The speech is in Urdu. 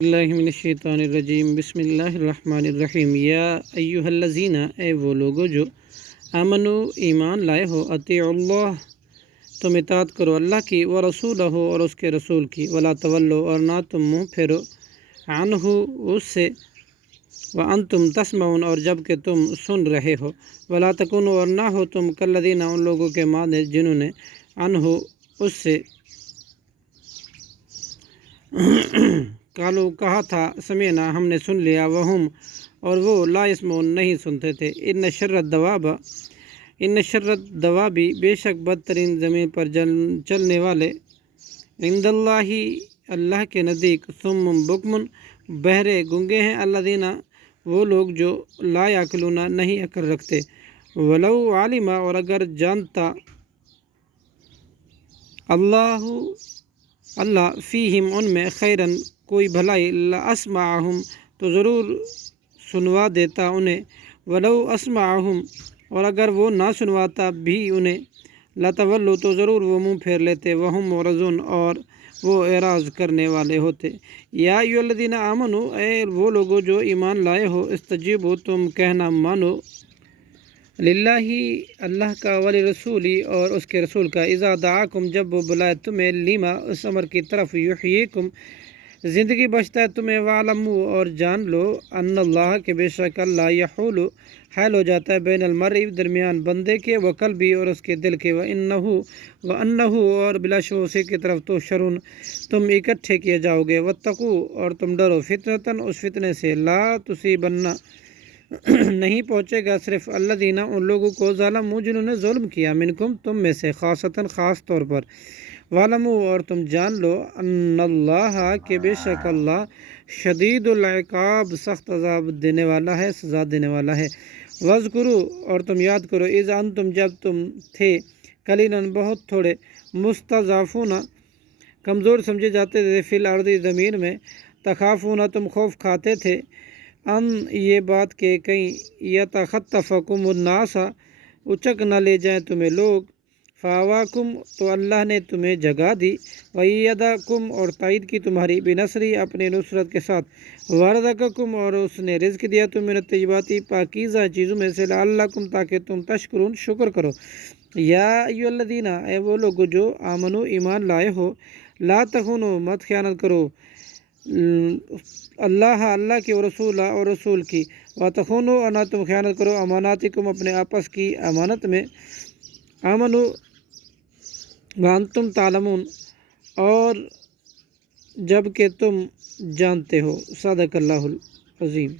اللہ من الشیطان الرجیم بسم اللہ الرحمن الرحیم یا ایہا الذین اے وہ لوگو جو آمنو ایمان لائے ہو اطیعوا اللہ تم اطاعت کرو اللہ کی ورسولہ اور اس کے رسول کی ولا تولو اور نہ تم منہ پھیرو عنہ اس سے وانتم تسمعون اور جب کہ تم سن رہے ہو ولا تکونوا اور نہ ہو تم کالذین ان لوگوں کے مانند جنہوں نے عنہ اس سے قالو کہا تھا سمعنا ہم نے سن لیا وہم اور وہ لا یسمعون نہیں سنتے تھے ان شر الدوابی بے شک بدترین زمین پر چلنے والے عند اللہ اللہ کے نزدیک صم بکم بہرے گنگے ہیں الذین وہ لوگ جو لا یعقلون نہیں عقل رکھتے ولو علم اور اگر جانتا اللہ فیہم ان میں خیرن کوئی بھلائی لاسمعہم تو ضرور سنوا دیتا انہیں ولو اسمعہم اور اگر وہ نہ سنواتا بھی انہیں لتولوا تو ضرور وہ منہ پھیر لیتے وہم معرضون اور وہ اعراض کرنے والے ہوتے یا ایھا الذین آمنوا اے وہ لوگو جو ایمان لائے ہو استجیبوا تم کہنا مانو للہ اللہ کا ولرسولی اور اس کے رسول کا اذا دعاکم جب وہ بلائے تمہیں لیما اس امر کی طرف یحییکم زندگی بخشتا ہے تمہیں وعلموا اور جان لو ان اللہ کے بے شک اللہ یحول حائل ہو جاتا ہے بین المرء درمیان بندے کے وقلبی اور اس کے دل کے وانہ اور بلا شبہ اسی کی طرف تو شرون تم اکٹھے کیے جاؤ گے واتقوا اور تم ڈرو فتنۃ اس فتنے سے لا تصیبن نہیں پہنچے گا صرف الذین ان لوگوں کو ظلموا جنہوں نے ظلم کیا منکم تم میں سے خاصتاً خاص طور پر وعلموا اور تم جان لو ان اللہ کہ بے شک اللہ شدید العقاب سخت عذاب دینے والا ہے سزا دینے والا ہے واذکروا اور تم یاد کرو اذ انتم جب تم تھے قلیلاً بہت تھوڑے مستضعفون کمزور سمجھے جاتے تھے فی الارض زمین میں تخافون تم خوف کھاتے تھے ان یہ بات کہ کہیں یتخطفکم الناس اچک نہ لے جائیں تمہیں لوگ فآواکم تو اللہ نے تمہیں جگہ دی وایدکم اور تائید کی تمہاری بنصری اپنے نصرت کے ساتھ ورزقکم اور اس نے رزق دیا تم من الطیبات پاکیزہ چیزوں میں سے لعلکم تاکہ تم تشکرون شکر کرو یا ایھا الذین اے وہ لوگ جو آمنو ایمان لائے ہو لا تخونوا مت خیانت کرو اللہ کے رسول اور رسول کی وتخونوا اور نہ تم خیانت کرو اماناتکم اپنے آپس کی امانت میں آمنو وانتم تعلمون اور جب کہ تم جانتے ہو صدق اللہ العظیم۔